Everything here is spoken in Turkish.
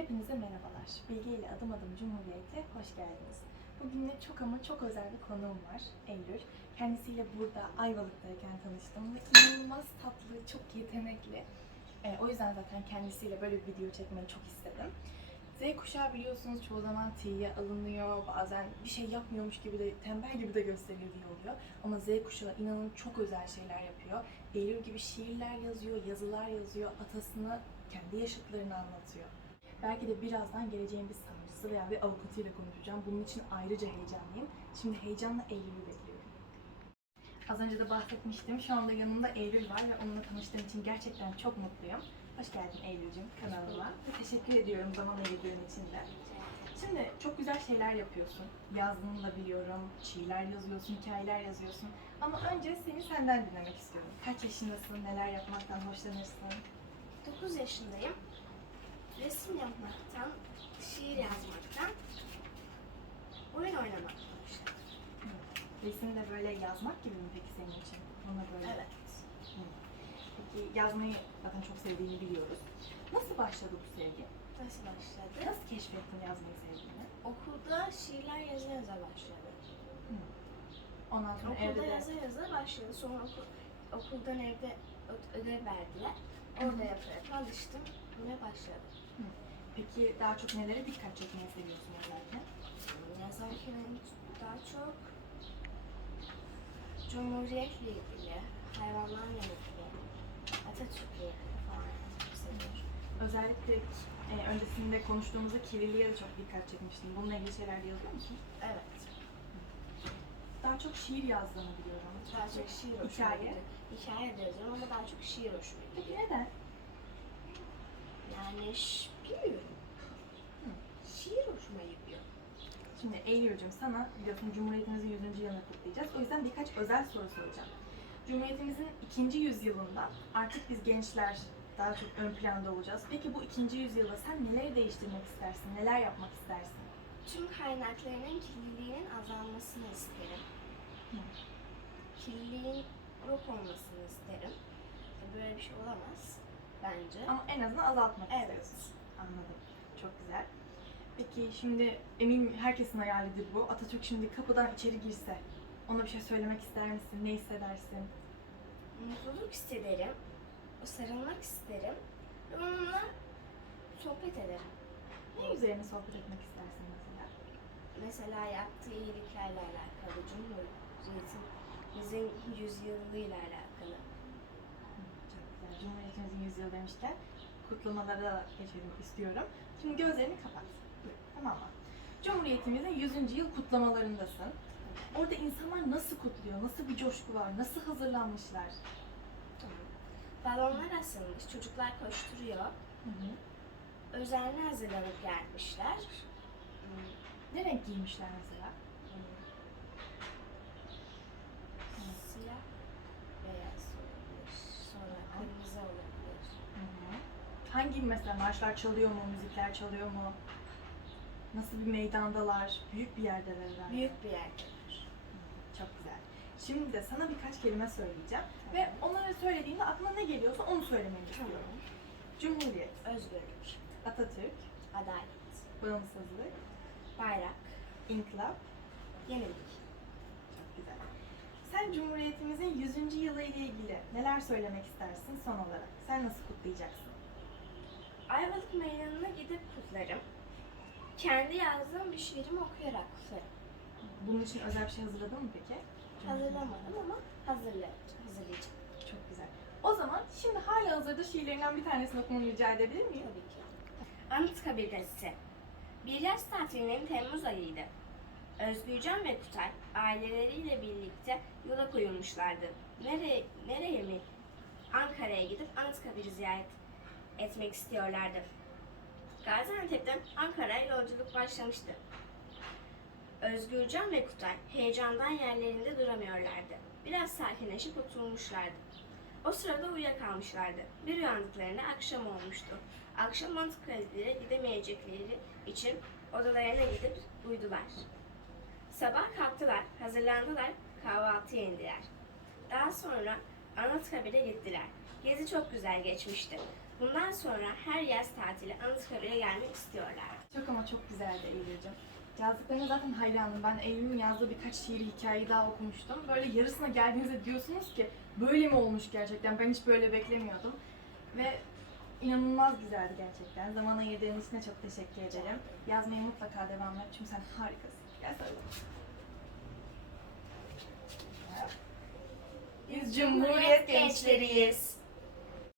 Hepinize merhabalar. Bilgi ile Adım Adım Cumhuriyet'e hoş geldiniz. Bugün de çok ama çok özel bir konuğum var, Eylül. Kendisiyle burada Ayvalık'tayken tanıştım ve inanılmaz tatlı, çok yetenekli. Ee, o yüzden zaten kendisiyle böyle bir video çekmeyi çok istedim. Z kuşağı biliyorsunuz çoğu zaman tiye alınıyor, bazen bir şey yapmıyormuş gibi de, tembel gibi de gösterildiği oluyor. Ama Z kuşağı inanın çok özel şeyler yapıyor. Eylül gibi şiirler yazıyor, yazılar yazıyor, atasını kendi yaşıtlarını anlatıyor. Belki de birazdan geleceğin bir savcısı veya bir avukatıyla konuşacağım. Bunun için ayrıca heyecanlıyım. Şimdi heyecanla Eylül'ü bekliyorum. Az önce de bahsetmiştim. Şu anda yanımda Eylül var ve onunla tanıştığım için gerçekten çok mutluyum. Hoş geldin Eylül'cüm kanalıma. Ve teşekkür ediyorum zaman ayırdığın için de. Şimdi çok güzel şeyler yapıyorsun. Yazdığını da biliyorum. Şiirler yazıyorsun, hikayeler yazıyorsun. Ama önce seni senden dinlemek istiyorum. Kaç yaşındasın, neler yapmaktan hoşlanırsın? 9 yaşındayım. Resim yapmaktan, şiir yazmaktan, oyun oynamaktan hoşlanıyorum. Resim de böyle yazmak gibi mi peki senin için? Ona böyle. Evet. Peki yazmayı zaten çok sevdiğini biliyoruz. Nasıl başladı bu sevgi? Nasıl başladı? Nasıl keşfettin yazmayı sevdiğini? Okulda şiirler yaza yaza başladı. Ondan sonra Okulda evde de yaza yaza başladı. Sonra okul, okuldan evde ödev verdiler. Orada yaparak alıştım ve başladı. Peki daha çok nelere dikkat çekmeyi seviyorsun yazarken? Yazarken daha çok Cumhuriyetle ilgili, hayvanlarla ilgili, Atatürk'le ilgili falan seviyorum. Özellikle e, öncesinde konuştuğumuzda kirliliğe de çok dikkat çekmiştin. Bununla ilgili şeyler yazıyor musun? Evet. Daha çok şiir yazdığını biliyorum. Daha çok şiir hoşuma Hikaye. Hikaye de yazıyorum ama daha çok şiir hoşuma gidiyor. Peki neden? Yani bilmiyorum. Şiir hoşuma gidiyor. Şimdi Eylül'cüm sana biliyorsun Cumhuriyetimizin 100. yılını kutlayacağız. O yüzden birkaç özel soru soracağım. Cumhuriyetimizin ikinci yüzyılında artık biz gençler daha çok ön planda olacağız. Peki bu ikinci yüzyılda sen neleri değiştirmek istersin? Neler yapmak istersin? Tüm kaynaklarının kirliliğinin azalmasını isterim. Hı. Kirliliğin yok olmasını isterim. Böyle bir şey olamaz bence. Ama en azından azaltmak Evet. istiyorsun. Anladım. Çok güzel. Peki şimdi eminim herkesin hayalidir bu. Atatürk şimdi kapıdan içeri girse ona bir şey söylemek ister misin? Ne hissedersin? Mutluluk isterim. Sarılmak isterim. Ve onunla sohbet ederim. Ne üzerine sohbet etmek istersin mesela? Mesela yaptığı iyiliklerle alakalı, Cumhuriyetin bizim yüzyılıyla alakalı. Cumhuriyetimizin 100 yılı demişken kutlamalara geçelim istiyorum. Şimdi gözlerini kapat. Tamam mı? Cumhuriyetimizin 100. yıl kutlamalarındasın. Orada insanlar nasıl kutluyor? Nasıl bir coşku var? Nasıl hazırlanmışlar? Balonlar asılmış, çocuklar koşturuyor. Hı hı. Özenli hazırlanıp gelmişler. Ne renk giymişler mesela? Hangi mesela marşlar çalıyor mu, müzikler çalıyor mu? Nasıl bir meydandalar? Büyük bir yerdeler herhalde. Büyük bir yerde. Çok güzel. Şimdi de sana birkaç kelime söyleyeceğim ve onları söylediğinde aklına ne geliyorsa onu söylemeni istiyorum. Tamam. Cumhuriyet, Özgürlük, Atatürk, adalet, bağımsızlık, bayrak, inkılap. yenilik. Çok güzel. Sen Cumhuriyetimizin 100. yılı ile ilgili neler söylemek istersin son olarak? Sen nasıl kutlayacaksın? Ayvalık meydanına gidip kutlarım. Kendi yazdığım bir şiirimi okuyarak kutlarım. Bunun için özel bir şey hazırladın mı peki? Hazırlamadım ama hazırlayacağım. hazırlayacağım. Çok güzel. O zaman şimdi hala hazırda şiirlerinden bir tanesini okumanı rica edebilir miyim? Tabii ki. Anıtkabir Gazetesi. Bir yaz tatilinin Temmuz ayıydı. Özgürcan ve Kutay aileleriyle birlikte yola koyulmuşlardı. Nereye, nereye mi? Ankara'ya gidip Anıtkabir'i ziyaret etmek istiyorlardı. Gaziantep'ten Ankara'ya yolculuk başlamıştı. Özgürcan ve Kutay heyecandan yerlerinde duramıyorlardı. Biraz sakinleşip oturmuşlardı. O sırada uyuyakalmışlardı. Bir uyandıklarında akşam olmuştu. Akşam Anıtkabir'e gidemeyecekleri için odalarına gidip uyudular. Sabah kalktılar, hazırlandılar, kahvaltıya indiler. Daha sonra Anıtkabir'e gittiler. Gezi çok güzel geçmişti. Bundan sonra her yaz tatili Anıtkabir'e gelmek istiyorlar. Çok ama çok güzeldi Eylül'cüm. Yazdıklarına zaten hayranım. Ben Eylül'ün yazdığı birkaç şiir hikayeyi daha okumuştum. Böyle yarısına geldiğinizde diyorsunuz ki böyle mi olmuş gerçekten? Ben hiç böyle beklemiyordum. Ve inanılmaz güzeldi gerçekten. Zaman ayırdığın için de çok teşekkür ederim. Yazmaya mutlaka devam et çünkü sen harikasın. Gel sarılalım. Biz Cumhuriyet gençleriyiz.